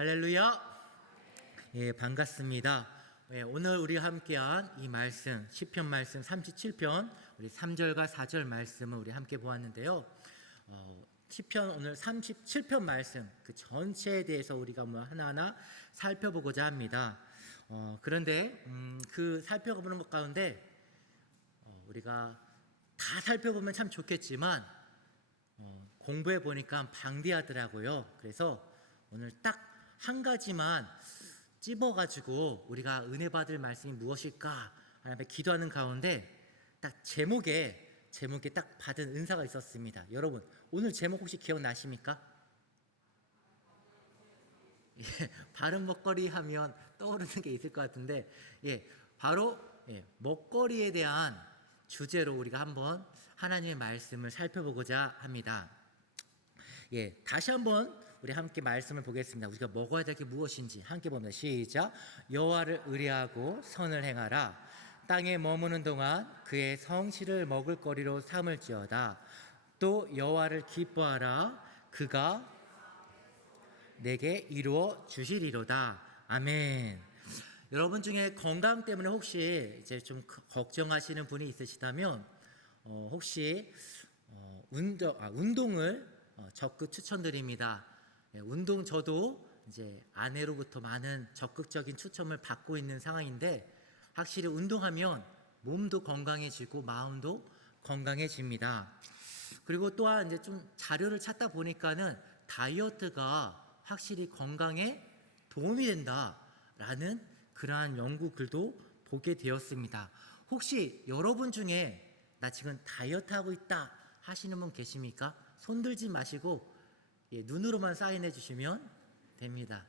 할렐루야. 예, 반갑습니다. 예, 오늘 우리가 함께한 이 말씀, 시편 말씀 37편 우리 3절과 4절 말씀을 우리 함께 보았는데요. 시편 오늘 37편 말씀 그 전체에 대해서 우리가 하나하나 살펴보고자 합니다. 그런데 그 살펴보는 것 가운데 우리가 다 살펴보면 참 좋겠지만 공부해 보니까 방대하더라고요. 그래서 오늘 딱 한 가지만 찝어가지고 우리가 은혜 받을 말씀이 무엇일까 하나님 기도하는 가운데 딱 제목에 딱 받은 은사가 있었습니다. 여러분 오늘 제목 혹시 기억나십니까? 예, 바른 먹거리 하면 떠오르는 게 있을 것 같은데 바로 먹거리에 대한 주제로 우리가 한번 하나님의 말씀을 살펴보고자 합니다. 다시 한번 우리 함께 말씀을 보겠습니다. 우리가 먹어야 될 게 무엇인지 함께 봅니다. 시작. 여호와를 의뢰하고 선을 행하라. 땅에 머무는 동안 그의 성실을 먹을 거리로 삼을지어다. 또 여호와를 기뻐하라. 그가 내게 이루어 주시리로다. 아멘. 여러분 중에 건강 때문에 혹시 이제 좀 걱정하시는 분이 있으시다면 혹시 운동을 적극 추천드립니다. 운동 저도 이제 아내로부터 많은 적극적인 추천을 받고 있는 상황인데 확실히 운동하면 몸도 건강해지고 마음도 건강해집니다. 그리고 또한 이제 좀 자료를 찾다 보니까는 다이어트가 확실히 건강에 도움이 된다라는 그러한 연구 글도 보게 되었습니다. 혹시 여러분 중에 나 지금 다이어트 하고 있다 하시는 분 계십니까? 손 들지 마시고 눈으로만 사인해 주시면 됩니다.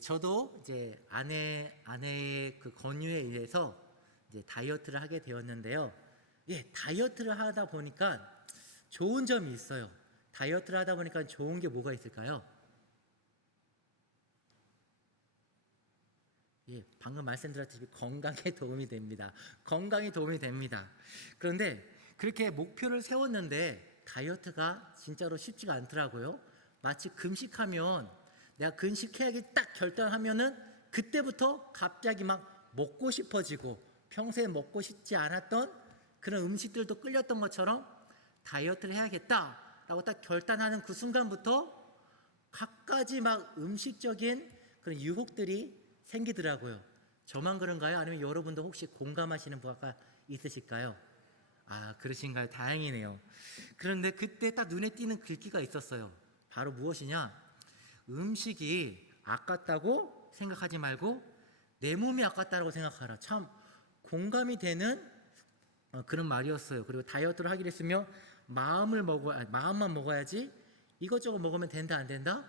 저도 이제 아내의 그 권유에 의해서 이제 다이어트를 하게 되었는데요. 다이어트를 하다 보니까 좋은 점이 있어요. 다이어트를 하다 보니까 좋은 게 뭐가 있을까요? 방금 말씀드렸듯이 건강에 도움이 됩니다. 건강에 도움이 됩니다. 그런데 그렇게 목표를 세웠는데 다이어트가 진짜로 쉽지가 않더라고요. 마치 금식하면 내가 금식해야지 딱 결단하면은 그때부터 갑자기 막 먹고 싶어지고 평소에 먹고 싶지 않았던 그런 음식들도 끌렸던 것처럼 다이어트를 해야겠다라고 딱 결단하는 그 순간부터 갖가지 막 음식적인 그런 유혹들이 생기더라고요. 저만 그런가요? 아니면 여러분도 혹시 공감하시는 바가 있으실까요? 그러신가요? 다행이네요. 그런데 그때 딱 눈에 띄는 글귀가 있었어요. 바로 무엇이냐? 음식이 아깝다고 생각하지 말고 내 몸이 아깝다고 생각하라. 참 공감이 되는 그런 말이었어요. 그리고 다이어트를 하기로 했으며 마음만 먹어야지 이것저것 먹으면 된다 안 된다?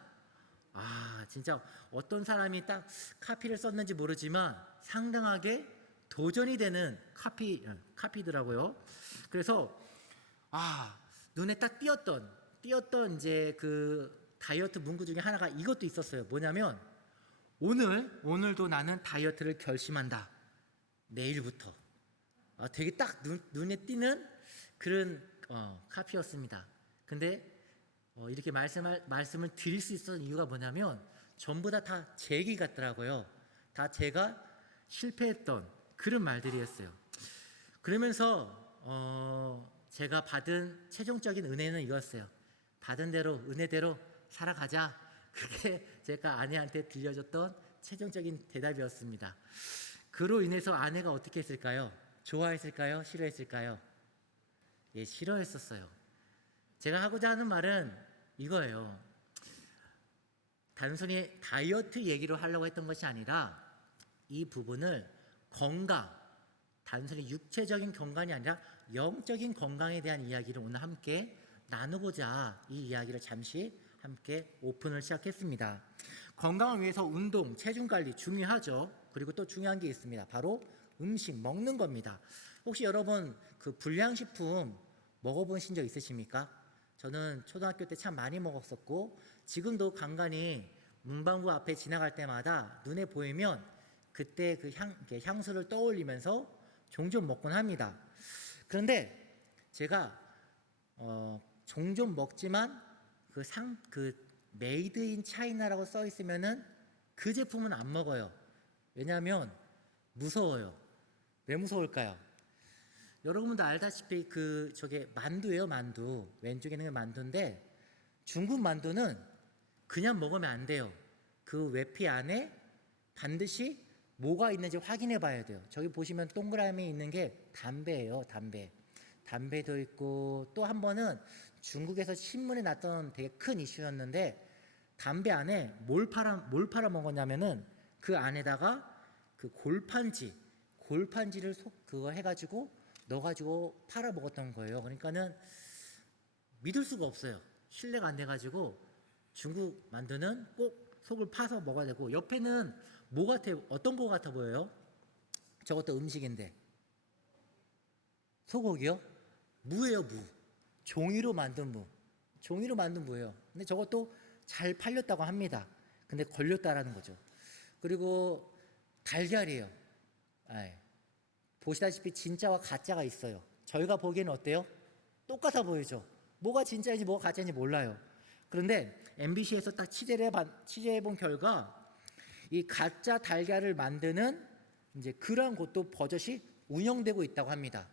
진짜 어떤 사람이 딱 카피를 썼는지 모르지만 상당하게 도전이 되는 카피더라고요. 그래서 눈에 딱 띄었던 이제 그 다이어트 문구 중에 하나가 이것도 있었어요. 뭐냐면 오늘도 나는 다이어트를 결심한다. 내일부터. 되게 딱 눈에 띄는 그런 카피였습니다. 근데 이렇게 말씀을 드릴 수 있었던 이유가 뭐냐면 전부 다 제 얘기 같더라고요. 다 제가 실패했던 그런 말들이었어요. 그러면서 제가 받은 최종적인 은혜는 이거였어요. 받은 대로 은혜대로 살아가자. 그게 제가 아내한테 들려줬던 최종적인 대답이었습니다. 그로 인해서 아내가 어떻게 했을까요? 좋아했을까요? 싫어했을까요? 싫어했었어요. 제가 하고자 하는 말은 이거예요. 단순히 다이어트 얘기로 하려고 했던 것이 아니라 이 부분을 단순히 육체적인 건강이 아니라 영적인 건강에 대한 이야기를 오늘 함께 나누고자 이 이야기를 잠시 함께 오픈을 시작했습니다. 건강을 위해서 운동, 체중관리 중요하죠. 그리고 또 중요한 게 있습니다. 바로 음식, 먹는 겁니다. 혹시 여러분 그 불량식품 먹어보신 적 있으십니까? 저는 초등학교 때 참 많이 먹었었고 지금도 간간히 문방구 앞에 지나갈 때마다 눈에 보이면 그때 그 향수를 떠올리면서 종종 먹곤 합니다. 그런데 제가 종종 먹지만 그 메이드 인 차이나라고 써 있으면은 그 제품은 안 먹어요. 왜냐하면 무서워요. 왜 무서울까요? 여러분도 알다시피 저게 만두예요, 만두. 왼쪽에 있는 게 만두인데 중국 만두는 그냥 먹으면 안 돼요. 그 외피 안에 반드시 뭐가 있는지 확인해 봐야 돼요. 저기 보시면 동그라미 있는 게 담배예요, 담배. 담배도 있고 또 한 번은 중국에서 신문에 났던 되게 큰 이슈였는데 담배 안에 뭘 팔아 먹었냐면은 그 안에다가 그 골판지를 그거 해가지고 넣어가지고 팔아 먹었던 거예요. 그러니까는 믿을 수가 없어요. 신뢰가 안 돼가지고 중국 만두는 꼭 속을 파서 먹어야 되고 옆에는 뭐 같아요? 어떤 거 같아 보여요? 저것도 음식인데 소고기요? 무예요, 무. 종이로 만든 무. 종이로 만든 무예요. 근데 저것도 잘 팔렸다고 합니다. 근데 걸렸다라는 거죠. 그리고 달걀이에요. 아이, 보시다시피 진짜와 가짜가 있어요. 저희가 보기에는 어때요? 똑같아 보이죠? 뭐가 진짜인지 뭐가 가짜인지 몰라요. 그런데 MBC에서 딱 취재해본 결과 이 가짜 달걀을 만드는 이제 그러한 곳도 버젓이 운영되고 있다고 합니다.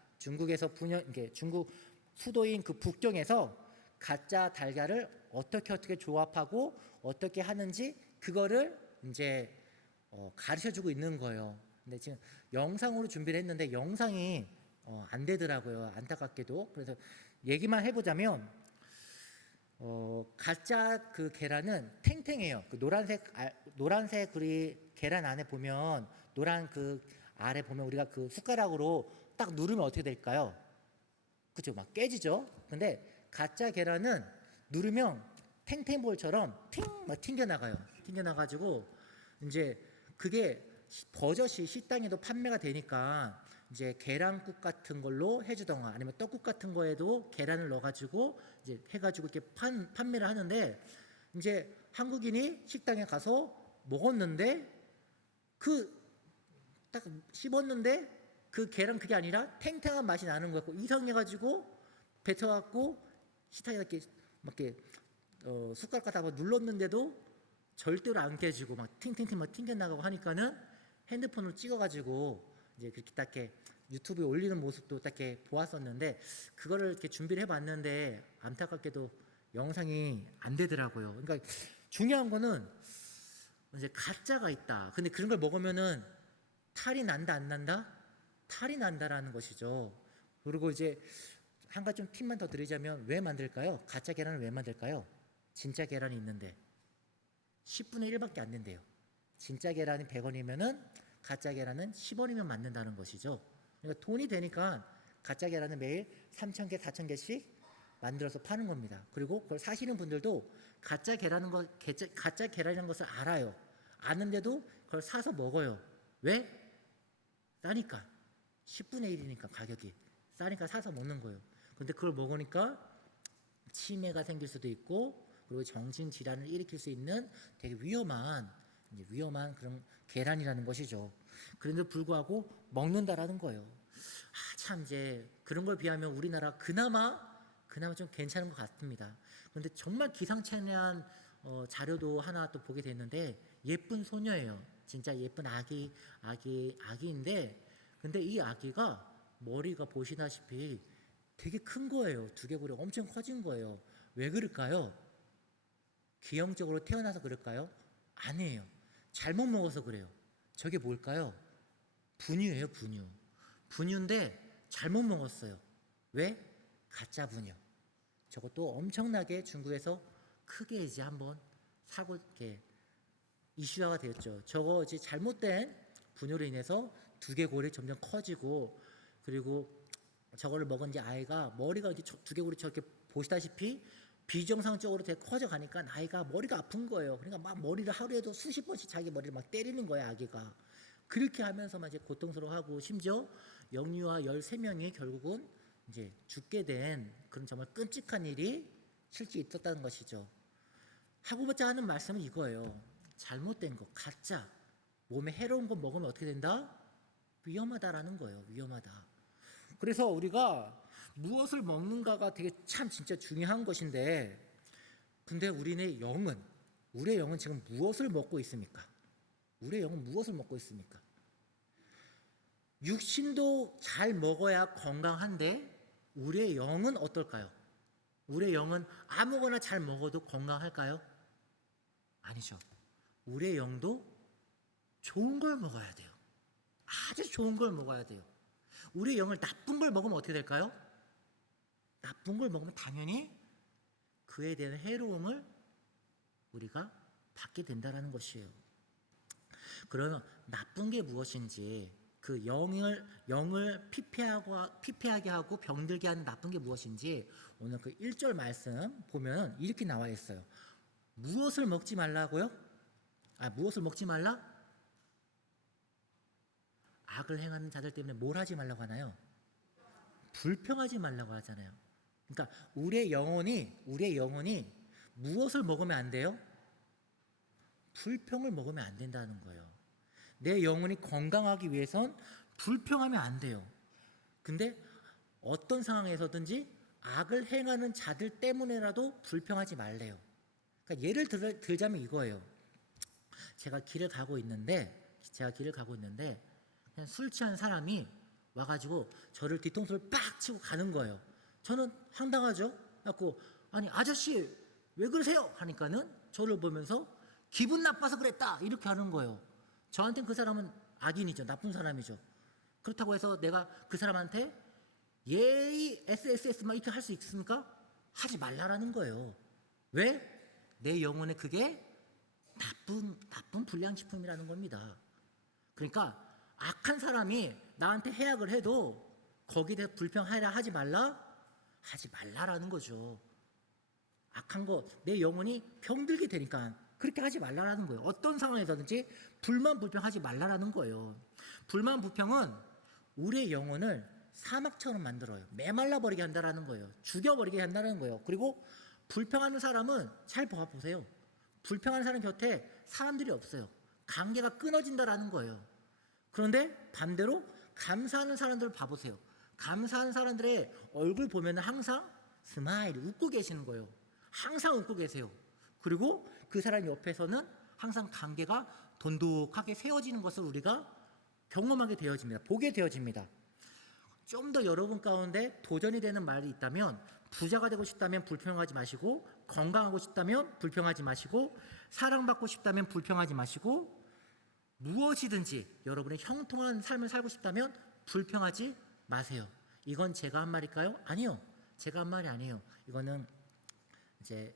이게 중국 수도인 그 북경에서 가짜 달걀을 어떻게 조합하고 어떻게 하는지 그거를 이제 가르쳐주고 있는 거예요. 근데 지금 영상으로 준비를 했는데 영상이 안 되더라고요. 안타깝게도. 그래서 얘기만 해보자면 가짜 그 계란은 탱탱해요. 그 노란색 계란 안에 보면 노란 그 아래 보면 우리가 그 숟가락으로 딱 누르면 어떻게 될까요? 그죠? 막 깨지죠. 근데 가짜 계란은 누르면 탱탱볼처럼 막 튕겨나가요. 튕겨나가지고 이제 그게 버젓이 식당에도 판매가 되니까 이제 계란국 같은 걸로 해주던가 아니면 떡국 같은 거에도 계란을 넣어가지고 이제 해가지고 이렇게 판매를 하는데 이제 한국인이 식당에 가서 먹었는데 딱 씹었는데 그 계란 그게 아니라 탱탱한 맛이 나는 거고 이상해가지고 뱉어갖고 식탁에 이렇게 막 이렇게 숟가락 갖다가 눌렀는데도 절대로 안 깨지고 막 팅팅팅 막 튕겨나가고 하니까는 핸드폰으로 찍어가지고 이제 그렇게 딱 이렇게 유튜브에 올리는 모습도 딱 이렇게 보았었는데 그거를 이렇게 준비를 해봤는데 안타깝게도 영상이 안 되더라고요. 그러니까 중요한 거는 이제 가짜가 있다. 근데 그런 걸 먹으면은 탈이 난다 안 난다? 탈이 난다라는 것이죠. 그리고 이제 한 가지 좀 팁만 더 드리자면 왜 만들까요? 가짜 계란을 왜 만들까요? 진짜 계란이 있는데 10분의 1밖에 안 된대요. 진짜 계란이 100원이면은 가짜 계란은 10원이면 만든다는 것이죠. 그러니까 돈이 되니까 가짜 계란은 매일 3,000개, 4,000개씩 만들어서 파는 겁니다. 그리고 그걸 사시는 분들도 가짜 계란이라는 것을 알아요. 아는데도 그걸 사서 먹어요. 왜? 싸니까. 10분의 1이니까 가격이. 싸니까 사서 먹는 거예요. 근데 그걸 먹으니까 치매가 생길 수도 있고 그리고 정신질환을 일으킬 수 있는 되게 위험한 그런 계란이라는 것이죠. 그런데도 불구하고 먹는다라는 거예요. 참 이제 그런 걸 비하면 우리나라 그나마 좀 괜찮은 것 같습니다. 그런데 정말 기상천외한 자료도 하나 또 보게 됐는데 예쁜 소녀예요. 진짜 예쁜 아기인데 근데 이 아기가 머리가 보시다시피 되게 큰 거예요. 두개골이 엄청 커진 거예요. 왜 그럴까요? 기형적으로 태어나서 그럴까요? 아니에요. 잘못 먹어서 그래요. 저게 뭘까요? 분유예요, 분유. 분유인데 잘못 먹었어요. 왜? 가짜 분유. 저것도 엄청나게 중국에서 크게 이제 한번 이렇게 이슈화가 되었죠. 저거 이제 잘못된 분유로 인해서 두개골이 점점 커지고 그리고 저거를 먹은 이제 아이가 머리가 이렇게 두개골이 저렇게 보시다시피 비정상적으로 되게 커져가니까 아이가 머리가 아픈 거예요. 그러니까 막 머리를 하루에도 수십 번씩 자기 머리를 막 때리는 거예요, 아기가. 그렇게 하면서만 이제 고통스러워하고 심지어 영유아 13명이 결국은 이제 죽게 된 그런 정말 끔찍한 일이 실제 있었다는 것이죠. 하고자 하는 말씀은 이거예요. 잘못된 거, 가짜, 몸에 해로운 거 먹으면 어떻게 된다? 위험하다라는 거예요. 위험하다. 그래서 우리가 무엇을 먹는가가 되게 참 진짜 중요한 것인데 근데 우리의 영은 지금 무엇을 먹고 있습니까? 우리의 영은 무엇을 먹고 있습니까? 육신도 잘 먹어야 건강한데 우리의 영은 어떨까요? 우리의 영은 아무거나 잘 먹어도 건강할까요? 아니죠. 우리의 영도 좋은 걸 먹어야 돼요. 아주 좋은 걸 먹어야 돼요. 우리의 영을 나쁜 걸 먹으면 어떻게 될까요? 나쁜 걸 먹으면 당연히 그에 대한 해로움을 우리가 받게 된다는 것이에요. 그러면 나쁜 게 무엇인지, 그 영을 피폐하게 하고 병들게 하는 나쁜 게 무엇인지 오늘 그 1절 말씀 보면 이렇게 나와 있어요. 무엇을 먹지 말라고요? 무엇을 먹지 말라? 악을 행하는 자들 때문에 뭘 하지 말라고 하나요? 불평하지 말라고 하잖아요. 그러니까 우리의 영혼이 무엇을 먹으면 안 돼요? 불평을 먹으면 안 된다는 거예요. 내 영혼이 건강하기 위해선 불평하면 안 돼요. 근데 어떤 상황에서든지 악을 행하는 자들 때문에라도 불평하지 말래요. 그러니까 예를 들자면 이거예요. 제가 길을 가고 있는데 그냥 술 취한 사람이 와가지고 저를 뒤통수를 빡 치고 가는 거예요. 저는 황당하죠. 그래갖고 아니 아저씨 왜 그러세요? 하니까는 저를 보면서 기분 나빠서 그랬다 이렇게 하는 거예요. 저한테는 그 사람은 악인이죠. 나쁜 사람이죠. 그렇다고 해서 내가 그 사람한테 예의 SSS만 이렇게 할 수 있습니까? 하지 말라라는 거예요. 왜? 내 영혼에 그게 나쁜 불량식품이라는 겁니다. 그러니까 악한 사람이 나한테 해악을 해도 거기에 대해서 불평하라 하지 말라라는 거죠. 악한 거 내 영혼이 병들게 되니까 그렇게 하지 말라라는 거예요. 어떤 상황에서든지 불만 불평하지 말라라는 거예요. 불만 불평은 우리의 영혼을 사막처럼 만들어요. 메말라 버리게 한다라는 거예요. 죽여버리게 한다는 거예요. 그리고 불평하는 사람은 잘 보세요. 불평하는 사람 곁에 사람들이 없어요. 관계가 끊어진다라는 거예요. 그런데 반대로 감사하는 사람들을 봐보세요. 감사하는 사람들의 얼굴 보면 항상 스마일, 웃고 계시는 거예요. 항상 웃고 계세요. 그리고 그 사람 옆에서는 항상 관계가 돈독하게 세워지는 것을 우리가 경험하게 되어집니다. 보게 되어집니다. 좀 더 여러분 가운데 도전이 되는 말이 있다면, 부자가 되고 싶다면 불평하지 마시고, 건강하고 싶다면 불평하지 마시고, 사랑받고 싶다면 불평하지 마시고, 무엇이든지 여러분의 형통한 삶을 살고 싶다면 불평하지 마세요. 이건 제가 한 말일까요? 아니요. 제가 한 말이 아니에요. 이거는 이제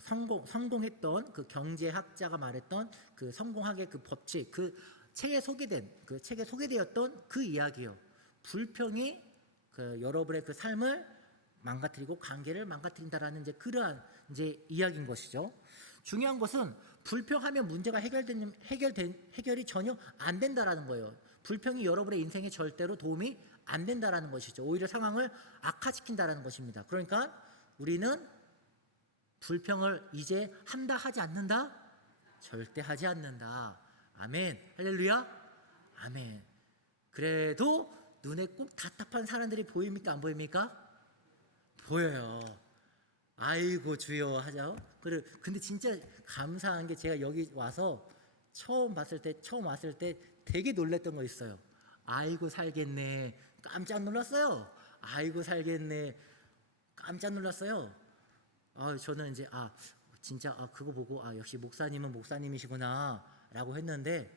성공했던 그 경제학자가 말했던 그 성공학의 그 법칙, 그 책에 소개되었던 그 이야기예요. 불평이 여러분의 그 삶을 망가뜨리고 관계를 망가뜨린다라는 그러한 이야기인 것이죠. 중요한 것은 불평하면 문제가 해결이 전혀 안 된다라는 거예요. 불평이 여러분의 인생에 절대로 도움이 안 된다라는 것이죠. 오히려 상황을 악화시킨다라는 것입니다. 그러니까 우리는 불평을 이제 한다 하지 않는다? 절대 하지 않는다. 아멘. 할렐루야. 아멘. 그래도 눈에 꼭 답답한 사람들이 보입니까? 안 보입니까? 보여요. 아이고 주여 하죠. 근데 진짜 감사한 게 제가 여기 와서 처음 왔을 때 되게 놀랬던 거 있어요. 아이고 살겠네. 깜짝 놀랐어요. 아이고 살겠네. 깜짝 놀랐어요. 저는 이제 진짜 그거 보고 역시 목사님은 목사님이시구나 라고 했는데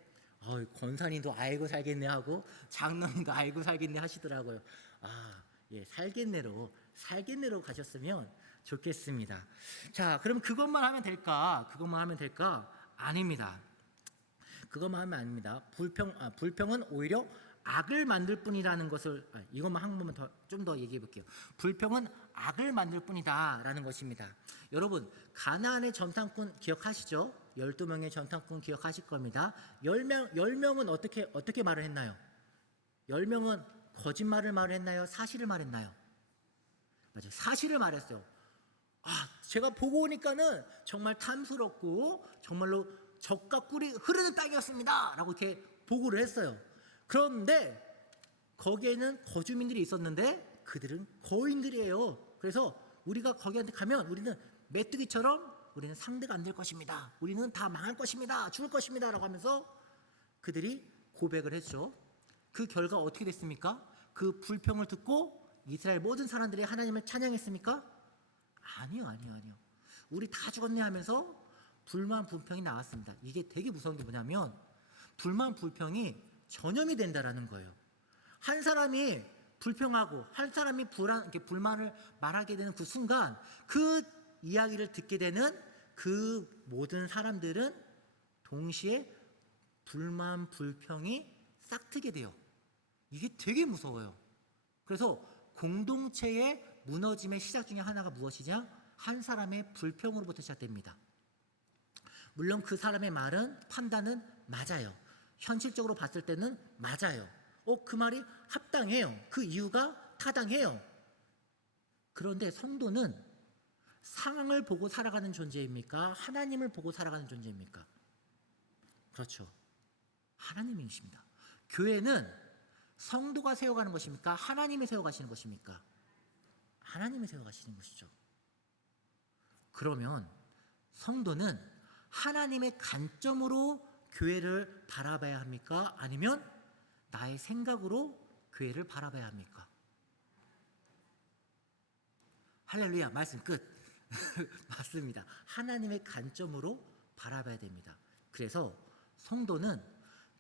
권사님도 아이고 살겠네 하고 장로님도 아이고 살겠네 하시더라고요. 예, 살겠네로 가셨으면 좋겠습니다. 자, 그럼 그것만 하면 될까? 아닙니다. 그것만 하면 아닙니다. 불평은 오히려 악을 만들 뿐이라는 것을 이것만 한 번만 좀 더 얘기해 볼게요. 불평은 악을 만들 뿐이다라는 것입니다. 여러분, 가나안의 전탐꾼 기억하시죠? 12명의 전탐꾼 기억하실 겁니다. 10명은 어떻게 말을 했나요? 10명은 거짓말을 말했나요? 사실을 말했나요? 맞아요. 사실을 말했어요. 제가 보고 오니까는 정말 탐스럽고 정말로 젖과 꿀이 흐르는 땅이었습니다 라고 이렇게 보고를 했어요. 그런데 거기에는 거주민들이 있었는데 그들은 거인들이에요. 그래서 우리가 거기한테 가면 우리는 메뚜기처럼 우리는 상대가 안 될 것입니다. 우리는 다 망할 것입니다. 죽을 것입니다. 라고 하면서 그들이 고백을 했죠. 그 결과 어떻게 됐습니까? 그 불평을 듣고 이스라엘 모든 사람들이 하나님을 찬양했습니까? 아니요. 우리 다 죽었네 하면서 불만 불평이 나왔습니다. 이게 되게 무서운 게 뭐냐면 불만 불평이 전염이 된다라는 거예요. 한 사람이 불평하고 한 사람이 불만을 말하게 되는 그 순간 그 이야기를 듣게 되는 그 모든 사람들은 동시에 불만 불평이 싹트게 돼요. 이게 되게 무서워요. 그래서 공동체의 무너짐의 시작 중에 하나가 무엇이냐? 한 사람의 불평으로부터 시작됩니다. 물론 그 사람의 말은 판단은 맞아요. 현실적으로 봤을 때는 맞아요. 그 말이 합당해요. 그 이유가 타당해요. 그런데 성도는 상황을 보고 살아가는 존재입니까? 하나님을 보고 살아가는 존재입니까? 그렇죠. 하나님이십니다. 교회는 성도가 세워가는 것입니까? 하나님이 세워가시는 것입니까? 하나님이 세워가시는 것이죠. 그러면 성도는 하나님의 관점으로 교회를 바라봐야 합니까? 아니면 나의 생각으로 교회를 바라봐야 합니까? 할렐루야, 말씀 끝. 맞습니다. 하나님의 관점으로 바라봐야 됩니다. 그래서 성도는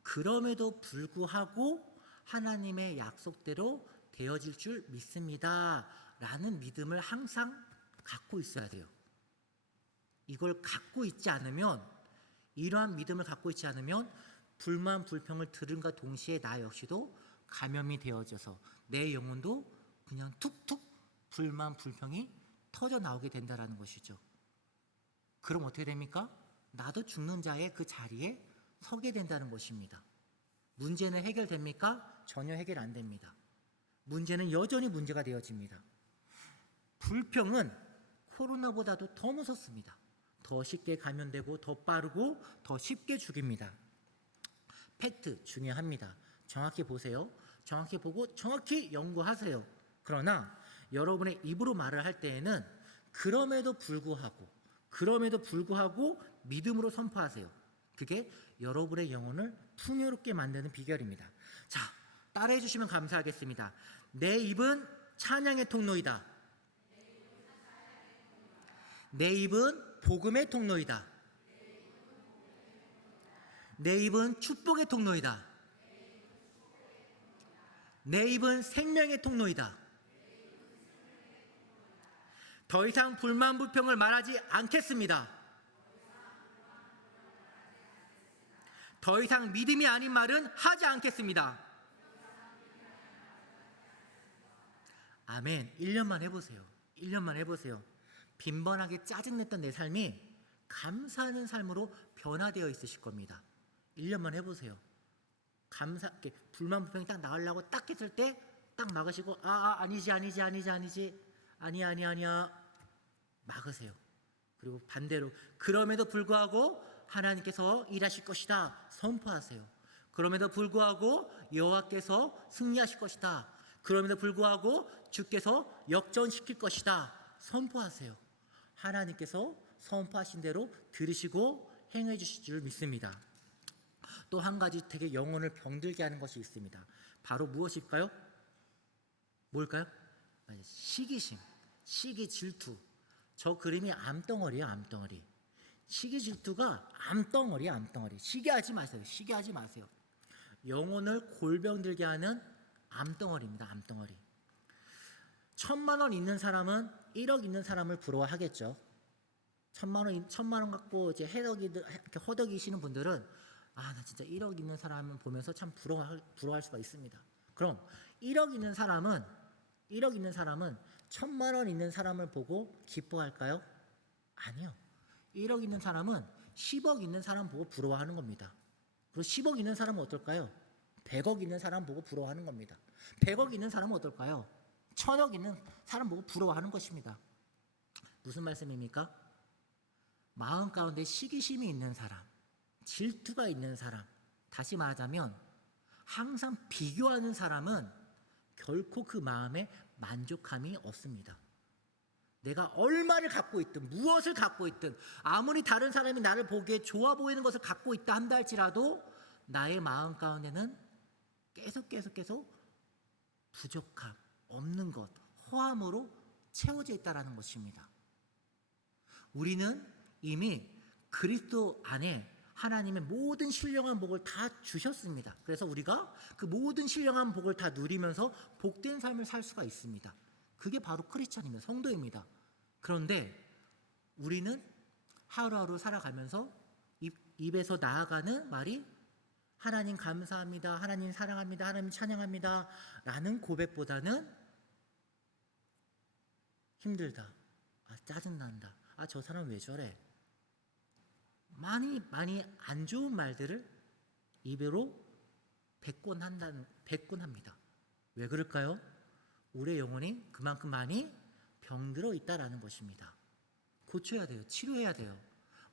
그럼에도 불구하고 하나님의 약속대로 되어질 줄 믿습니다 라는 믿음을 항상 갖고 있어야 돼요. 이걸 갖고 있지 않으면, 이러한 믿음을 갖고 있지 않으면 불만 불평을 들은과 동시에 나 역시도 감염이 되어져서 내 영혼도 그냥 툭툭 불만 불평이 터져 나오게 된다라는 것이죠. 그럼 어떻게 됩니까? 나도 죽는 자의 그 자리에 서게 된다는 것입니다. 문제는 해결됩니까? 전혀 해결 안 됩니다. 문제는 여전히 문제가 되어집니다. 불평은 코로나보다도 더 무섭습니다. 더 쉽게 감염되고 더 빠르고 더 쉽게 죽입니다. 팩트 중요합니다. 정확히 보세요. 정확히 보고 정확히 연구하세요. 그러나 여러분의 입으로 말을 할 때에는 그럼에도 불구하고 믿음으로 선포하세요. 그게 여러분의 영혼을 풍요롭게 만드는 비결입니다. 자, 따라해 주시면 감사하겠습니다. 내 입은 찬양의 통로이다. 내 입은 복음의 통로이다. 내 입은 축복의 통로이다. 내 입은 생명의 통로이다. 더 이상 불만 불평을 말하지 않겠습니다. 더 이상 믿음이 아닌 말은 하지 않겠습니다. 아멘. 1년만 해보세요. 1년만 해보세요. 빈번하게 짜증냈던 내 삶이 감사하는 삶으로 변화되어 있으실 겁니다. 1년만 해보세요. 불만 불평이 딱 나가려고 딱 했을 때 딱 막으시고 아니지 아니야 막으세요. 그리고 반대로 그럼에도 불구하고 하나님께서 일하실 것이다 선포하세요. 그럼에도 불구하고 여호와께서 승리하실 것이다. 그럼에도 불구하고 주께서 역전시킬 것이다 선포하세요. 하나님께서 선포하신 대로 들으시고 행해 주실 줄 믿습니다. 또 한 가지 되게 영혼을 병들게 하는 것이 있습니다. 바로 무엇일까요? 뭘까요? 시기심, 시기 질투. 저 그림이 암덩어리예요. 암덩어리. 시기 질투가 암덩어리예요. 암덩어리. 시기하지 마세요. 영혼을 골병들게 하는 암덩어리입니다. 암덩어리. 1,000만 원 있는 사람은 1억 있는 사람을 부러워하겠죠. 1,000만 원 갖고 이제 이렇게 허덕이시는 분들은 나 진짜 1억 있는 사람을 보면서 참 부러워할 수가 있습니다. 그럼 1억 있는 사람은 1,000만 원 있는 사람을 보고 기뻐할까요? 아니요. 1억 있는 사람은 10억 있는 사람 보고 부러워하는 겁니다. 그리고 10억 있는 사람은 어떨까요? 100억 있는 사람 보고 부러워하는 겁니다. 100억 있는 사람은 어떨까요? 1,000억 있는 사람 보고 부러워하는 것입니다. 무슨 말씀입니까? 마음 가운데 시기심이 있는 사람, 질투가 있는 사람, 다시 말하자면 항상 비교하는 사람은 결코 그 마음에 만족함이 없습니다. 내가 얼마를 갖고 있든 무엇을 갖고 있든 아무리 다른 사람이 나를 보기에 좋아 보이는 것을 갖고 있다 한다 할지라도 나의 마음 가운데는 계속 부족함, 없는 것, 허함으로 채워져 있다라는 것입니다. 우리는 이미 그리스도 안에 하나님의 모든 신령한 복을 다 주셨습니다. 그래서 우리가 그 모든 신령한 복을 다 누리면서 복된 삶을 살 수가 있습니다. 그게 바로 크리스찬입니다. 성도입니다. 그런데 우리는 하루하루 살아가면서 입에서 나아가는 말이 하나님 감사합니다, 하나님 사랑합니다, 하나님 찬양합니다 라는 고백보다는 힘들다, 짜증난다, 저 사람 왜 저래, 많이 안 좋은 말들을 입으로 배권합니다. 왜 그럴까요? 우리의 영혼이 그만큼 많이 병들어 있다라는 것입니다. 고쳐야 돼요. 치료해야 돼요.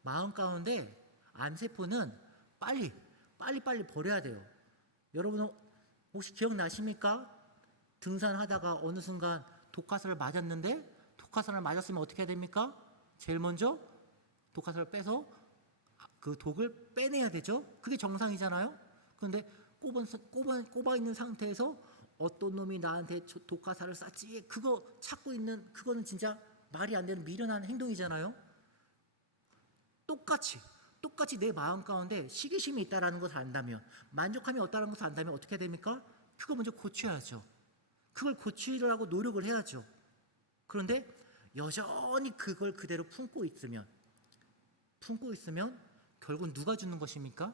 마음 가운데 암세포는 빨리 버려야 돼요. 여러분 혹시 기억나십니까? 등산하다가 어느 순간 독화살을 맞았는데, 독화살을 맞았으면 어떻게 해야 됩니까? 제일 먼저 독화살을 빼서 그 독을 빼내야 되죠. 그게 정상이잖아요. 그런데 꼽아 있는 상태에서 어떤 놈이 나한테 독화살을 쐈지, 그거 찾고 있는, 그거는 진짜 말이 안 되는 미련한 행동이잖아요. 똑같이 내 마음 가운데 시기심이 있다라는 것을 안다면, 만족함이 없다는 것을 안다면 어떻게 해야 됩니까? 그거 먼저 고쳐야죠. 그걸 고치려고 노력을 해야죠. 그런데 여전히 그걸 그대로 품고 있으면 결국 누가 죽는 것입니까?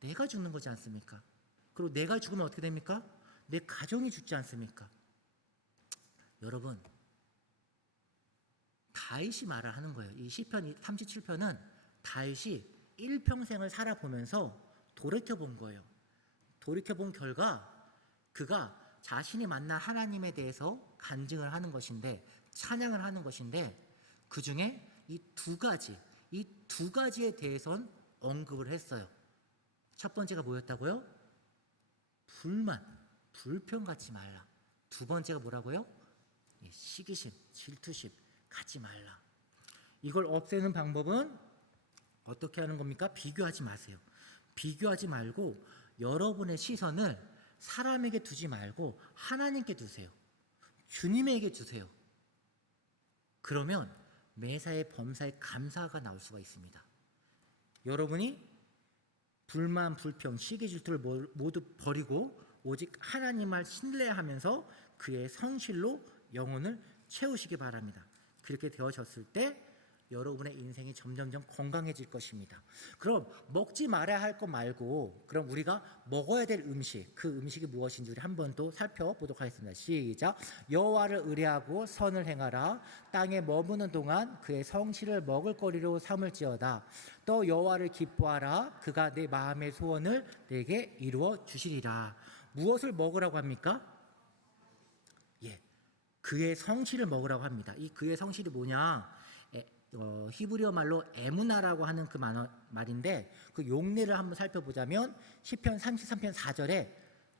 내가 죽는 거지 않습니까? 그리고 내가 죽으면 어떻게 됩니까? 내 가정이 죽지 않습니까? 여러분, 다윗이 말을 하는 거예요. 이 시편 37편은 다윗이 일평생을 살아보면서 돌이켜본 거예요. 돌이켜본 결과 그가 자신이 만난 하나님에 대해서 간증을 하는 것인데, 찬양을 하는 것인데, 그 중에 이 두 가지에 대해선 언급을 했어요. 첫 번째가 뭐였다고요? 불평 갖지 말라. 두 번째가 뭐라고요? 시기심, 질투심 갖지 말라. 이걸 없애는 방법은 어떻게 하는 겁니까? 비교하지 마세요. 비교하지 말고 여러분의 시선을 사람에게 두지 말고 하나님께 두세요. 주님에게 두세요. 그러면 매사에 범사에 감사가 나올 수가 있습니다. 여러분이 불만, 불평, 시기, 질투를 모두 버리고 오직 하나님을 신뢰하면서 그의 성실로 영혼을 채우시기 바랍니다. 그렇게 되어졌을 때 여러분의 인생이 점점점 건강해질 것입니다. 그럼 먹지 말아야 할 것 말고, 그럼 우리가 먹어야 될 음식, 그 음식이 무엇인지 우리 한 번 또 살펴보도록 하겠습니다. 시작. 여호와를 의뢰하고 선을 행하라. 땅에 머무는 동안 그의 성실을 먹을거리로 삼을지어다. 또 여호와를 기뻐하라. 그가 내 마음의 소원을 내게 이루어 주시리라. 무엇을 먹으라고 합니까? 그의 성실을 먹으라고 합니다. 이 그의 성실이 뭐냐? 히브리어 말로 에무나라고 하는 그 말인데, 그 용례를 한번 살펴보자면 시편 33편 4절에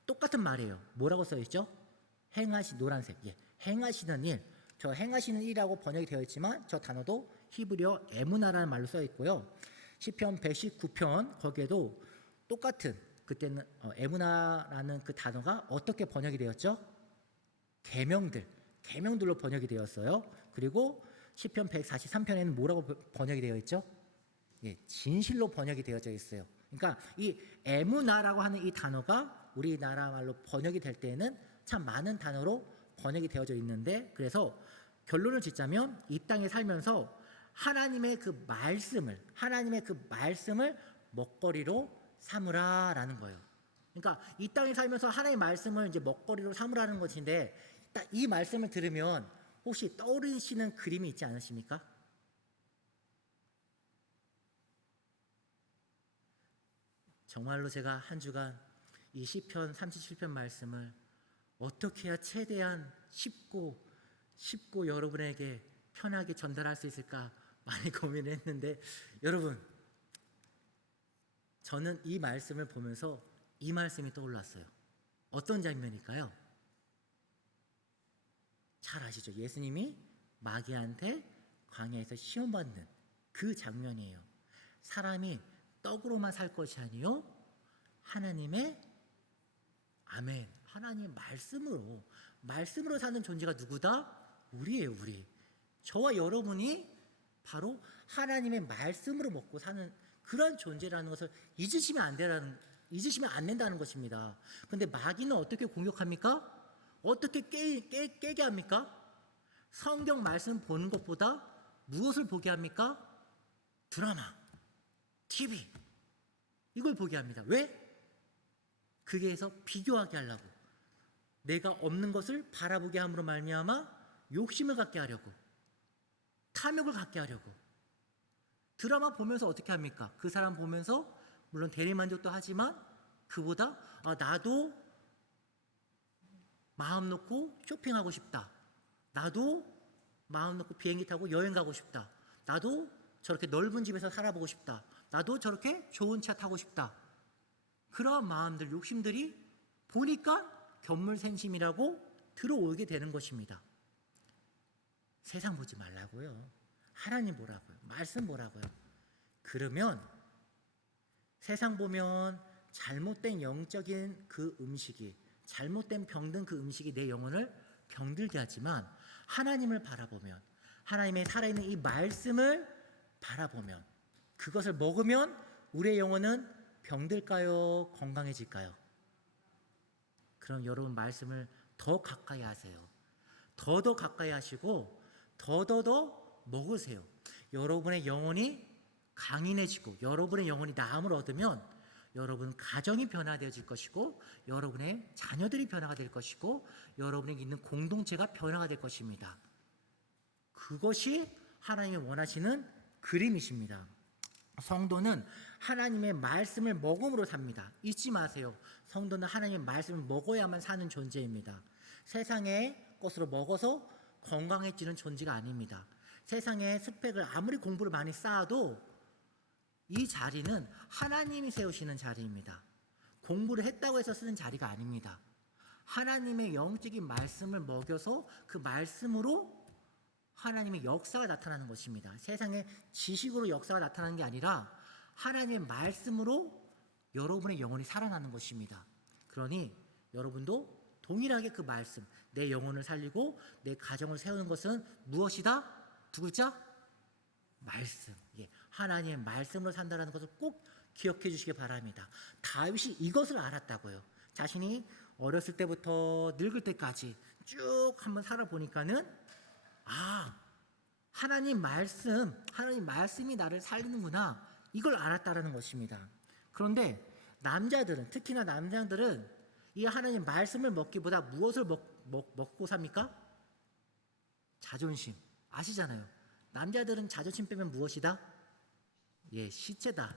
똑같은 말이에요. 뭐라고 써있죠? 노란색. 행하시는 일. 저 행하시는 일이라고 번역이 되어 있지만 저 단어도 히브리어 에무나라는 말로 써 있고요. 시편 119편 거기에도 똑같은, 그때는 에무나라는 그 단어가 어떻게 번역이 되었죠? 계명들로 번역이 되었어요. 그리고 시편 143편에는 뭐라고 번역이 되어 있죠? 진실로 번역이 되어져 있어요. 그러니까 이 에무나라고 하는 이 단어가 우리나라 말로 번역이 될 때에는 참 많은 단어로 번역이 되어져 있는데, 그래서 결론을 짓자면 이 땅에 살면서 하나님의 그 말씀을 먹거리로 삼으라라는 거예요. 그러니까 이 땅에 살면서 하나님의 말씀을 이제 먹거리로 삼으라는 것인데, 딱 이 말씀을 들으면 혹시 떠오르시는 그림이 있지 않으십니까? 정말로 제가 한 주간 이 시편 37편 말씀을 어떻게 해야 최대한 쉽고 여러분에게 편하게 전달할 수 있을까 많이 고민을 했는데, 여러분, 저는 이 말씀을 보면서 이 말씀이 떠올랐어요. 어떤 장면일까요? 잘 아시죠? 예수님이 마귀한테 광야에서 시험받는 그 장면이에요. 사람이 떡으로만 살 것이 아니요 하나님의 아멘, 하나님의 말씀으로 사는 존재가 누구다? 우리예요. 우리. 저와 여러분이 바로 하나님의 말씀으로 먹고 사는 그런 존재라는 것을 잊으시면 안 된다는 것입니다. 그런데 마귀는 어떻게 공격합니까? 어떻게 깨게 합니까? 성경 말씀 보는 것보다 무엇을 보게 합니까? 드라마, TV 이걸 보게 합니다. 왜? 그게 해서 비교하게 하려고, 내가 없는 것을 바라보게 함으로 말미암아 욕심을 갖게 하려고, 탐욕을 갖게 하려고. 드라마 보면서 어떻게 합니까? 그 사람 보면서 물론 대리만족도 하지만 그보다 나도 마음 놓고 쇼핑하고 싶다, 나도 마음 놓고 비행기 타고 여행 가고 싶다, 나도 저렇게 넓은 집에서 살아보고 싶다, 나도 저렇게 좋은 차 타고 싶다. 그러한 마음들, 욕심들이 보니까 견물생심이라고 들어오게 되는 것입니다. 세상 보지 말라고요. 하나님 보라고요. 말씀 보라고요. 그러면 세상 보면 잘못된 영적인 그 음식이, 잘못된 병든 그 음식이 내 영혼을 병들게 하지만, 하나님을 바라보면, 하나님의 살아있는 이 말씀을 바라보면, 그것을 먹으면 우리의 영혼은 병들까요? 건강해질까요? 그럼 여러분 말씀을 더 가까이 하세요. 더 가까이 하시고 더 먹으세요. 여러분의 영혼이 강인해지고 여러분의 영혼이 나음을 얻으면 여러분 가정이 변화되어질 것이고, 여러분의 자녀들이 변화가 될 것이고, 여러분에게 있는 공동체가 변화가 될 것입니다. 그것이 하나님이 원하시는 그림이십니다. 성도는 하나님의 말씀을 먹음으로 삽니다. 잊지 마세요. 성도는 하나님의 말씀을 먹어야만 사는 존재입니다. 세상의 것으로 먹어서 건강해지는 존재가 아닙니다. 세상의 스펙을 아무리 공부를 많이 쌓아도 이 자리는 하나님이 세우시는 자리입니다. 공부를 했다고 해서 쓰는 자리가 아닙니다. 하나님의 영적인 말씀을 먹여서 그 말씀으로 하나님의 역사가 나타나는 것입니다. 세상의 지식으로 역사가 나타나는 게 아니라 하나님의 말씀으로 여러분의 영혼이 살아나는 것입니다. 그러니 여러분도 동일하게 그 말씀, 내 영혼을 살리고 내 가정을 세우는 것은 무엇이다? 두 글자? 말씀. 하나님의 말씀으로 산다는 것을 꼭 기억해 주시기 바랍니다. 다윗이 이것을 알았다고요. 자신이 어렸을 때부터 늙을 때까지 쭉 한번 살아보니까는 하나님 말씀이 나를 살리는구나, 이걸 알았다라는 것입니다. 그런데 남자들은, 특히나 남자들은 이 하나님 말씀을 먹기보다 무엇을 먹고 삽니까? 자존심. 아시잖아요. 남자들은 자존심 빼면 무엇이다? 시체다.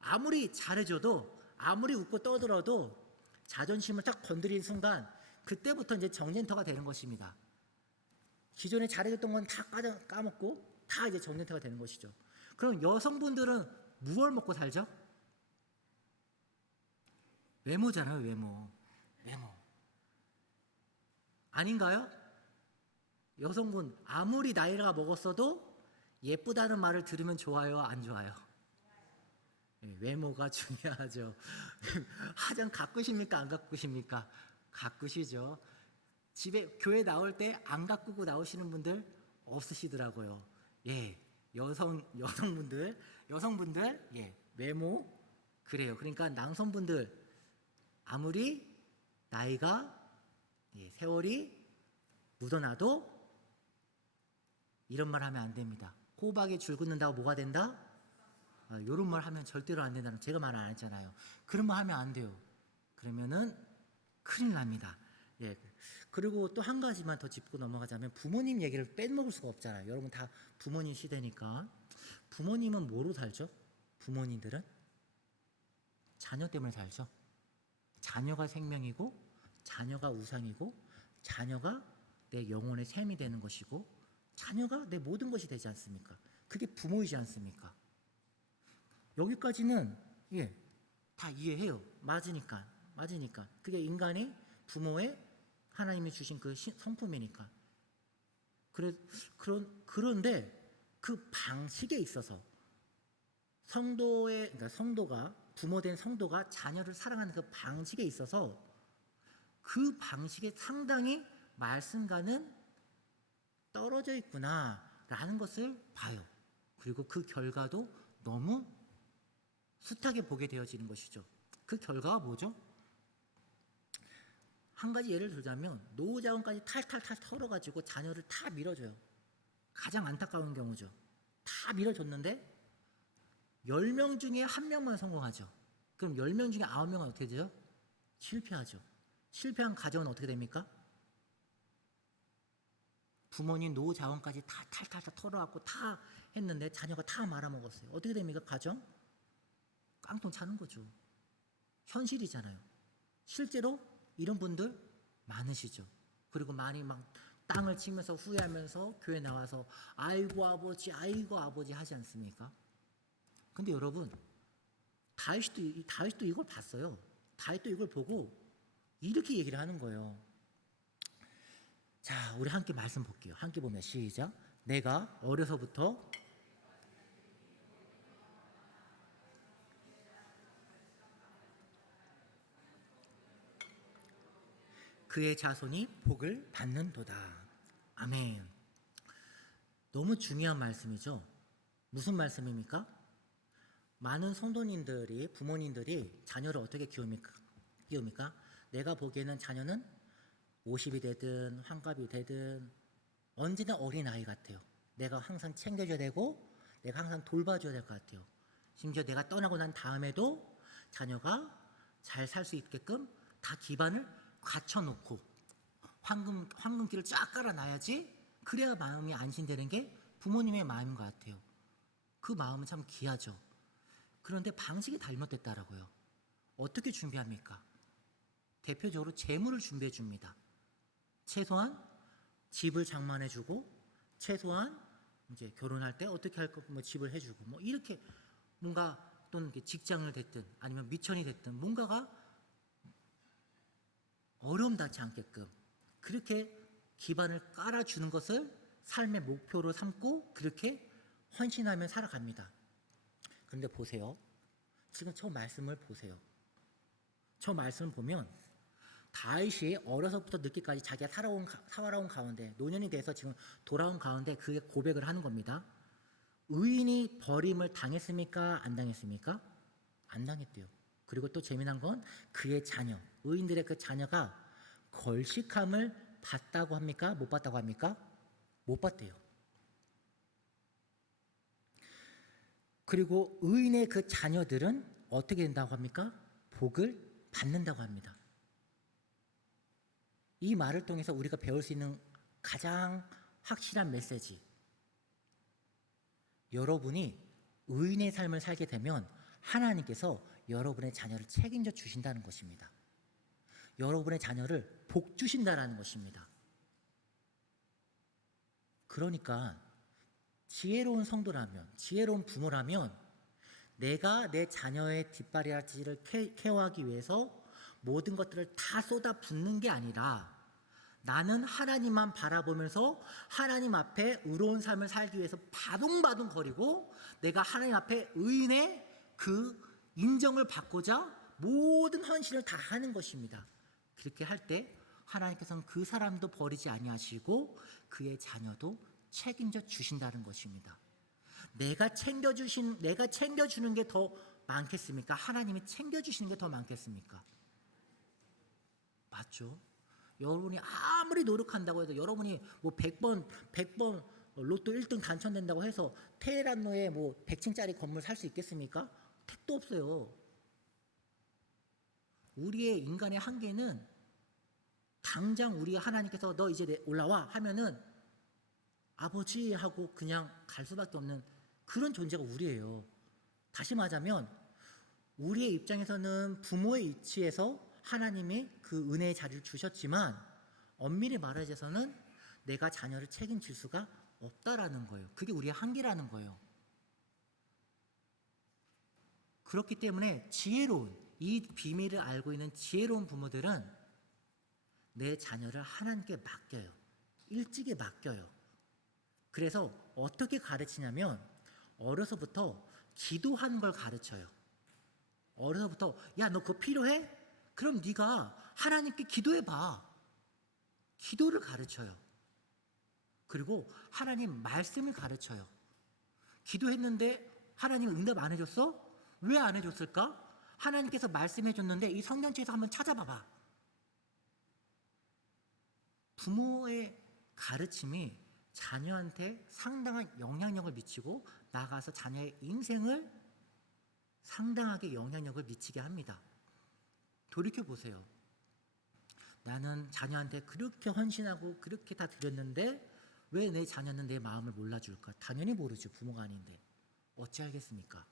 아무리 잘해줘도, 아무리 웃고 떠들어도 자존심을 딱 건드리는 순간 그때부터 이제 정쟁터가 되는 것입니다. 기존에 잘해줬던 건 다 까먹고 다 이제 정쟁터가 되는 것이죠. 그럼 여성분들은 무엇을 먹고 살죠? 외모잖아요. 외모. 아닌가요? 여성분 아무리 나이가 먹었어도 예쁘다는 말을 들으면 좋아요, 안 좋아요? 외모가 중요하죠. 화장 가꾸십니까, 안 가꾸십니까? 가꾸시죠. 집에 교회 나올 때 안 가꾸고 나오시는 분들 없으시더라고요. 여성분들 외모 그래요. 그러니까 남성분들 아무리 나이가 세월이 묻어나도 이런 말 하면 안 됩니다. 호박에 줄 긋는다고 뭐가 된다? 이런 말 하면 절대로 안 된다는, 제가 말 안 했잖아요. 그런 말 하면 안 돼요. 그러면은 큰일 납니다. 그리고 또 한 가지만 더 짚고 넘어가자면, 부모님 얘기를 빼먹을 수가 없잖아요. 여러분 다 부모님 시대니까. 부모님은 뭐로 살죠? 부모님들은 자녀 때문에 살죠. 자녀가 생명이고, 자녀가 우상이고, 자녀가 내 영혼의 샘이 되는 것이고, 자녀가 내 모든 것이 되지 않습니까? 그게 부모이지 않습니까? 여기까지는 다 이해해요. 맞으니까. 그게 인간이 부모의 하나님이 주신 그 성품이니까. 그래, 그런데 그 방식에 있어서 그러니까 성도가, 부모된 성도가 자녀를 사랑하는 그 방식에 있어서 그 방식에 상당히 말씀과는 떨어져 있구나라는 것을 봐요. 그리고 그 결과도 너무 숱하게 보게 되어지는 것이죠. 그 결과가 뭐죠? 한 가지 예를 들자면 노후자금까지 탈탈탈 털어가지고 자녀를 다 밀어줘요. 가장 안타까운 경우죠. 다 밀어줬는데 10명 중에 1명만 성공하죠. 그럼 10명 중에 9명은 어떻게 돼요? 실패하죠. 실패한 가정은 어떻게 됩니까? 부모님 노후 자원까지 다 탈탈탈 털어갖고 다 했는데 자녀가 다 말아먹었어요. 어떻게 됩니까? 가정? 깡통 차는 거죠. 현실이잖아요. 실제로 이런 분들 많으시죠. 그리고 많이 막 땅을 치면서 후회하면서 교회 나와서 아이고 아버지 하지 않습니까? 근데 여러분, 다윗도 이걸 봤어요. 다윗도 이걸 보고 이렇게 얘기를 하는 거예요. 자, 우리 함께 말씀 볼게요. 함께 보면 시작. 내가 어려서부터 그의 자손이 복을 받는도다. 아멘. 너무 중요한 말씀이죠. 무슨 말씀입니까? 많은 성도님들이, 부모님들이 자녀를 어떻게 키웁니까? 내가 보기에는 자녀는 50이 되든 환갑이 되든 언제나 어린아이 같아요. 내가 항상 챙겨줘야 되고 내가 항상 돌봐줘야 될 것 같아요. 심지어 내가 떠나고 난 다음에도 자녀가 잘 살 수 있게끔 다 기반을 갖춰놓고 황금길을 쫙 깔아놔야지, 그래야 마음이 안심되는 게 부모님의 마음인 것 같아요. 그 마음은 참 귀하죠. 그런데 방식이 잘못됐다라고요. 어떻게 준비합니까? 대표적으로 재물을 준비해 줍니다. 최소한 집을 장만해주고, 최소한 이제 결혼할 때 어떻게 할 거, 뭐 집을 해주고, 뭐 이렇게 뭔가, 또는 직장을 됐든 아니면 미천이 됐든 뭔가가 어려움 닿지 않게끔 그렇게 기반을 깔아주는 것을 삶의 목표로 삼고 그렇게 헌신하며 살아갑니다. 그런데 보세요. 지금 저 말씀을 보세요. 저 말씀을 보면 다윗이 어려서부터 늦게까지 자기가 살아온 가운데, 노년이 돼서 지금 돌아온 가운데 그게 고백을 하는 겁니다. 의인이 버림을 당했습니까? 안 당했습니까? 안 당했대요. 그리고 또 재미난 건 그의 자녀, 의인들의 그 자녀가 걸식함을 받다고 합니까? 못 받다고 합니까? 못 받대요. 그리고 의인의 그 자녀들은 어떻게 된다고 합니까? 복을 받는다고 합니다. 이 말을 통해서 우리가 배울 수 있는 가장 확실한 메시지, 여러분이 의인의 삶을 살게 되면 하나님께서 여러분의 자녀를 책임져 주신다는 것입니다. 여러분의 자녀를 복 주신다는 것입니다. 그러니까 지혜로운 성도라면, 지혜로운 부모라면 내가 내 자녀의 뒷바라지를 케어하기 위해서 모든 것들을 다 쏟아붓는 게 아니라 나는 하나님만 바라보면서 하나님 앞에 의로운 삶을 살기 위해서 바둥바둥 거리고 내가 하나님 앞에 의인의 그 인정을 받고자 모든 헌신을 다 하는 것입니다. 그렇게 할 때 하나님께서는 그 사람도 버리지 아니하시고 그의 자녀도 책임져 주신다는 것입니다. 내가 챙겨주는 게 더 많겠습니까? 하나님이 챙겨주시는 게 더 많겠습니까? 맞죠? 여러분이 아무리 노력한다고 해도, 여러분이 뭐 100번 로또 1등 당첨된다고 해서 테헤란로에 뭐 100층짜리 건물 살 수 있겠습니까? 택도 없어요. 우리의 인간의 한계는 당장 우리 하나님께서 너 이제 올라와 하면은 아버지 하고 그냥 갈 수밖에 없는 그런 존재가 우리예요. 다시 말하자면 우리의 입장에서는 부모의 위치에서 하나님이 그 은혜의 자리를 주셨지만 엄밀히 말하자서는 내가 자녀를 책임질 수가 없다라는 거예요. 그게 우리의 한계라는 거예요. 그렇기 때문에 이 비밀을 알고 있는 지혜로운 부모들은 내 자녀를 하나님께 맡겨요. 일찍이 맡겨요. 그래서 어떻게 가르치냐면 어려서부터 기도하는 걸 가르쳐요. 어려서부터 야, 너 그거 필요해? 그럼 네가 하나님께 기도해봐. 기도를 가르쳐요. 그리고 하나님 말씀을 가르쳐요. 기도했는데 하나님 응답 안 해줬어? 왜 안 해줬을까? 하나님께서 말씀해 줬는데 이 성경책에서 한번 찾아봐봐. 부모의 가르침이 자녀한테 상당한 영향력을 미치고 나아가서 자녀의 인생을 상당하게 영향력을 미치게 합니다. 돌이켜보세요. 나는 자녀한테 그렇게 헌신하고 그렇게 다 드렸는데 왜 내 자녀는 내 마음을 몰라줄까? 당연히 모르죠. 부모가 아닌데. 어찌 알겠습니까?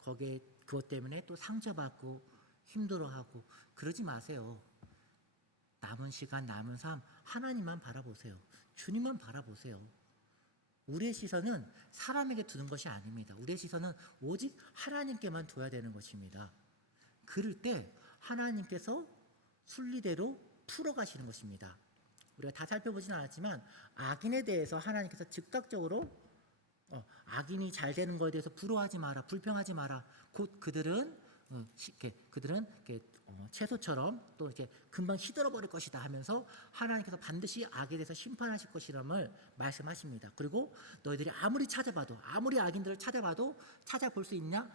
거기에 그것 때문에 또 상처받고 힘들어하고 그러지 마세요. 남은 시간, 남은 삶 하나님만 바라보세요. 주님만 바라보세요. 우리의 시선은 사람에게 두는 것이 아닙니다. 우리의 시선은 오직 하나님께만 둬야 되는 것입니다. 그럴 때 하나님께서 순리대로 풀어가시는 것입니다. 우리가 다 살펴보지는 않았지만 악인에 대해서 하나님께서 즉각적으로 악인이 잘 되는 것에 대해서 부러워하지 마라, 불평하지 마라. 곧 그들은 채소처럼 또 이렇게 금방 시들어 버릴 것이다 하면서 하나님께서 반드시 악에 대해서 심판하실 것이라을 말씀하십니다. 그리고 너희들이 아무리 찾아봐도 아무리 악인들을 찾아봐도 찾아볼 수 있냐?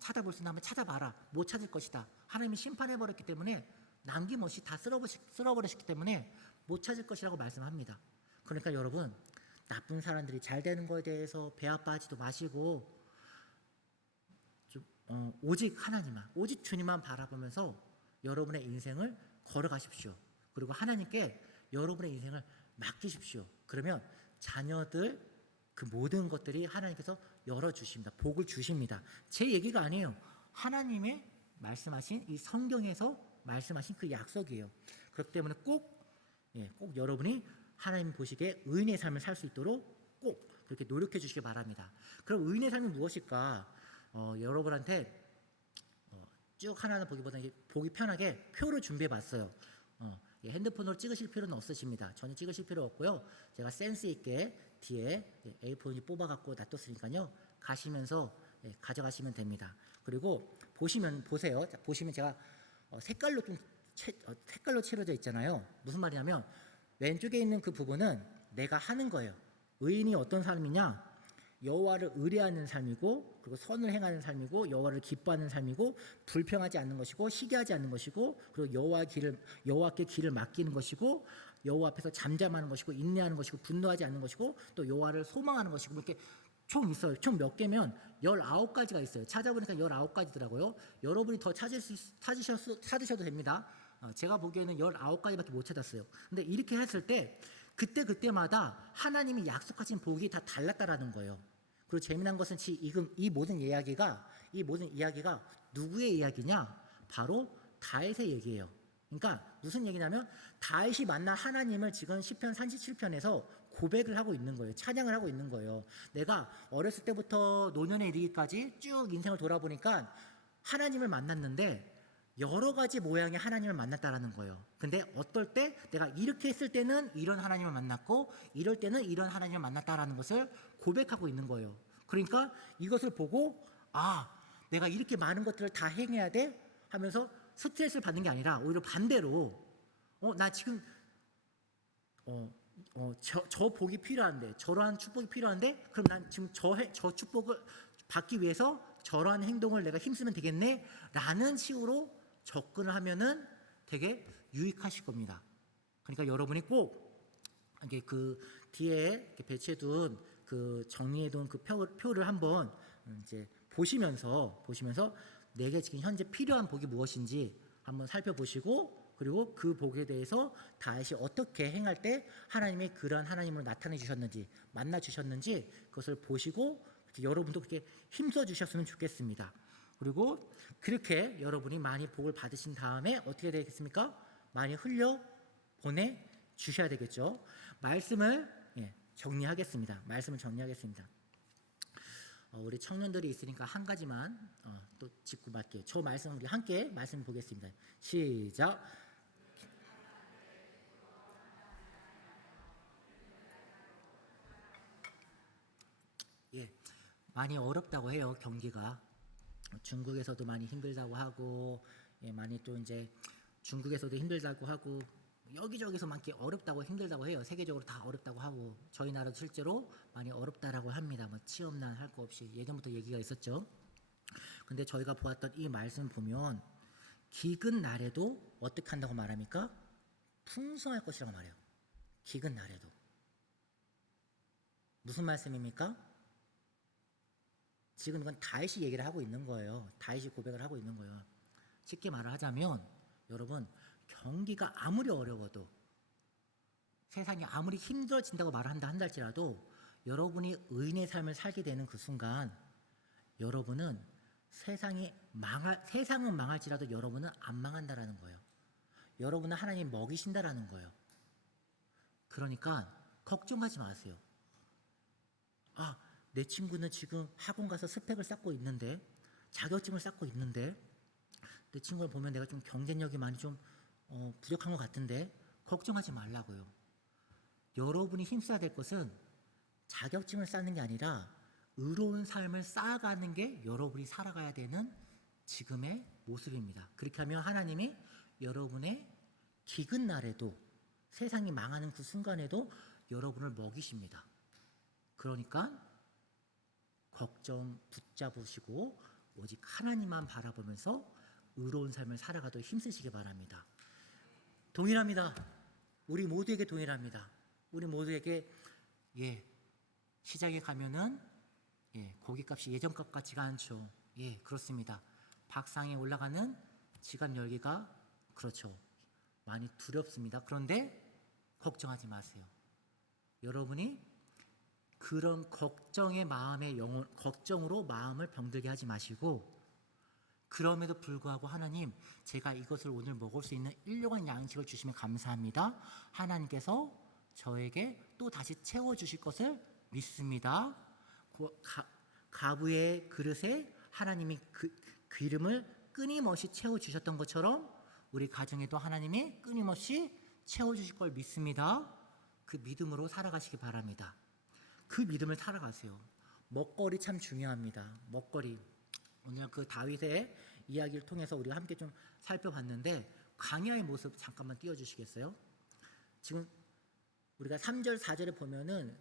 찾아볼 수 있나 면 찾아봐라. 못 찾을 것이다. 하나님이 심판해 버렸기 때문에 남김없이 다 쓸어버리셨기 때문에 못 찾을 것이라고 말씀합니다. 그러니까 여러분, 나쁜 사람들이 잘 되는 것에 대해서 배 아파하지도 마시고 오직 하나님만, 오직 주님만 바라보면서 여러분의 인생을 걸어가십시오. 그리고 하나님께 여러분의 인생을 맡기십시오. 그러면 자녀들 그 모든 것들이 하나님께서 열어주십니다. 복을 주십니다. 제 얘기가 아니에요. 하나님의 말씀하신 이 성경에서 말씀하신 그 약속이에요. 그렇기 때문에 꼭 여러분이 하나님 보시기에 의인의 삶을 살 수 있도록 꼭 그렇게 노력해 주시기 바랍니다. 그럼 의인의 삶이 무엇일까? 여러분한테 쭉 하나하나 보기보다 보기 편하게 표를 준비해 봤어요. 핸드폰으로 찍으실 필요는 없으십니다. 전혀 찍으실 필요 없고요. 제가 센스 있게 뒤에 A4를 뽑아갖고 놔뒀으니까요. 가시면서 가져가시면 됩니다. 그리고 보세요. 보시면 제가 색깔로 칠해져 있잖아요. 무슨 말이냐면 왼쪽에 있는 그 부분은 내가 하는 거예요. 의인이 어떤 삶이냐? 여호와를 의뢰하는 삶이고, 그리고 선을 행하는 삶이고, 여호와를 기뻐하는 삶이고, 불평하지 않는 것이고, 시기하지 않는 것이고, 그리고 여호와께 길을 맡기는 것이고, 여호와 앞에서 잠잠하는 것이고, 인내하는 것이고, 분노하지 않는 것이고, 또 여호와를 소망하는 것이고, 이렇게 총 있어요. 총 몇 개면 19가지가 있어요. 찾아보니까 19가지더라고요. 여러분이 더 찾으셔도 됩니다. 제가 보기에는 19가지밖에 못 찾았어요. 근데 이렇게 했을 때 그때마다 하나님이 약속하신 복이 다 달랐다라는 거예요. 그리고 재미난 것은 이 모든 이야기가 누구의 이야기냐? 바로 다윗의 얘기예요. 그러니까 무슨 얘기냐면 다윗이 만난 하나님을 지금 시편 37편에서 고백을 하고 있는 거예요. 찬양을 하고 있는 거예요. 내가 어렸을 때부터 노년에 이르기까지 쭉 인생을 돌아보니까 하나님을 만났는데 여러 가지 모양의 하나님을 만났다라는 거예요. 근데 어떨 때 내가 이렇게 했을 때는 이런 하나님을 만났고 이럴 때는 이런 하나님을 만났다라는 것을 고백하고 있는 거예요. 그러니까 이것을 보고 내가 이렇게 많은 것들을 다 행해야 돼? 하면서 스트레스를 받는 게 아니라 오히려 반대로 나 지금 저 복이 필요한데 저러한 축복이 필요한데 그럼 난 지금 저 축복을 받기 위해서 저러한 행동을 내가 힘쓰면 되겠네? 라는 식으로 접근을 하면은 되게 유익하실 겁니다. 그러니까 여러분이 꼭 이게 그 뒤에 배치해둔 그 정리해둔 그 표를 한번 이제 보시면서 내게 지금 현재 필요한 복이 무엇인지 한번 살펴보시고 그리고 그 복에 대해서 다윗이 어떻게 행할 때 하나님이 그런 하나님으로 나타내 주셨는지 만나 주셨는지 그것을 보시고 여러분도 그렇게 힘써 주셨으면 좋겠습니다. 그리고 그렇게 여러분이 많이 복을 받으신 다음에 어떻게 되겠습니까? 많이 흘려 보내 주셔야 되겠죠. 말씀을 정리하겠습니다. 우리 청년들이 있으니까 한 가지만 또 짚고 말게요. 저 말씀 우리 함께 말씀 보겠습니다. 시작. 많이 어렵다고 해요. 경기가 중국에서도 많이 힘들다고 하고, 많이 또 이제 중국에서도 힘들다고 하고, 여기저기서 많이 어렵다고 힘들다고 해요. 세계적으로 다 어렵다고 하고, 저희 나라도 실제로 많이 어렵다라고 합니다. 뭐 취업난 할 거 없이 예전부터 얘기가 있었죠. 근데 저희가 보았던 이 말씀 보면 기근 날에도 어떻게 한다고 말합니까? 풍성할 것이라고 말해요. 기근 날에도. 무슨 말씀입니까? 지금 이건 다윗이 얘기를 하고 있는 거예요. 다윗이 고백을 하고 있는 거예요. 쉽게 말을 하자면 여러분, 경기가 아무리 어려워도, 세상이 아무리 힘들어진다고 말을 한다 할지라도, 여러분이 의인의 삶을 살게 되는 그 순간 여러분은 세상은 망할지라도 여러분은 안 망한다라는 거예요. 여러분은 하나님 먹이신다라는 거예요. 그러니까 걱정하지 마세요. 아, 내 친구는 지금 학원 가서 스펙을 쌓고 있는데, 자격증을 쌓고 있는데, 내 친구를 보면 내가 좀 경쟁력이 많이 좀 부족한 것 같은데, 걱정하지 말라고요. 여러분이 힘써야 될 것은 자격증을 쌓는 게 아니라 의로운 삶을 쌓아가는 게 여러분이 살아가야 되는 지금의 모습입니다. 그렇게 하면 하나님이 여러분의 기근 날에도, 세상이 망하는 그 순간에도 여러분을 먹이십니다. 그러니까 걱정 붙잡으시고 오직 하나님만 바라보면서 의로운 삶을 살아가도록 힘쓰시기 바랍니다. 동일합니다. 우리 모두에게 동일합니다. 우리 모두에게 시장에 가면은 고깃값이 예전값 같지가 않죠. 그렇습니다. 밥상에 올라가는 지갑 열기가 그렇죠. 많이 두렵습니다. 그런데 걱정하지 마세요. 여러분이 그런 걱정으로 마음을 병들게 하지 마시고, 그럼에도 불구하고 하나님, 제가 이것을 오늘 먹을 수 있는 일용할 양식을 주시면 감사합니다. 하나님께서 저에게 또 다시 채워주실 것을 믿습니다. 가부의 그릇에 하나님이 그 기름을 끊임없이 채워주셨던 것처럼 우리 가정에도 하나님이 끊임없이 채워주실 걸 믿습니다. 그 믿음으로 살아가시기 바랍니다. 그 믿음을 살아가세요. 먹거리 참 중요합니다. 먹거리. 오늘 그 다윗의 이야기를 통해서 우리가 함께 좀 살펴봤는데, 광야의 모습 잠깐만 띄워주시겠어요? 지금 우리가 3절 4절에 보면은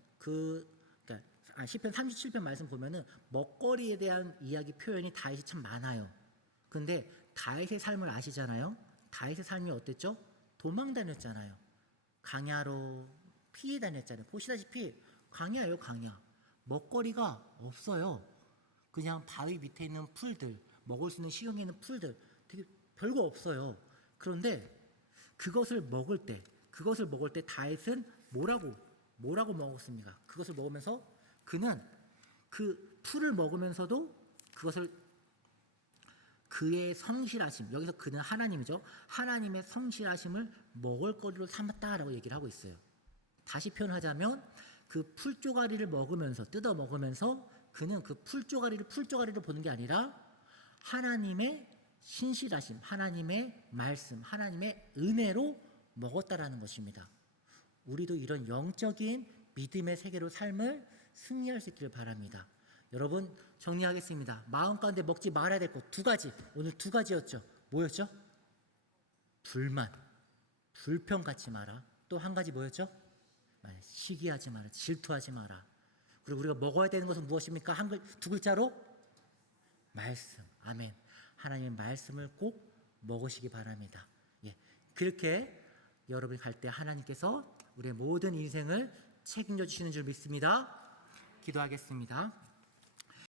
시편 37편 말씀 보면은 먹거리에 대한 이야기 표현이 다윗이 참 많아요. 근데 다윗의 삶을 아시잖아요. 다윗의 삶이 어땠죠? 도망 다녔잖아요. 광야로 피해 다녔잖아요. 보시다시피 광야예요, 광야. 먹거리가 없어요. 그냥 바위 밑에 있는 풀들, 먹을 수 있는 시중에 있는 풀들, 되게 별거 없어요. 그런데 그것을 먹을 때 다윗은 뭐라고 먹었습니까? 그것을 먹으면서 그는 그 풀을 먹으면서도 그의 성실하심, 여기서 그는 하나님이죠. 하나님의 성실하심을 먹을거리로 삼았다라고 얘기를 하고 있어요. 다시 표현하자면 그 풀조가리를 뜯어 먹으면서 그는 그 풀조가리를 보는 게 아니라 하나님의 신실하심, 하나님의 말씀, 하나님의 은혜로 먹었다라는 것입니다. 우리도 이런 영적인 믿음의 세계로 삶을 승리할 수 있기를 바랍니다. 여러분, 정리하겠습니다. 마음 가운데 먹지 말아야 될 것 두 가지, 오늘 두 가지였죠. 뭐였죠? 불만, 불평 갖지 마라. 또 한 가지 뭐였죠? 시기하지 마라, 질투하지 마라. 그리고 우리가 먹어야 되는 것은 무엇입니까? 두 글자로 말씀. 아멘. 하나님의 말씀을 꼭 먹으시기 바랍니다. 그렇게 여러분이 갈 때 하나님께서 우리의 모든 인생을 책임져 주시는 줄 믿습니다. 기도하겠습니다.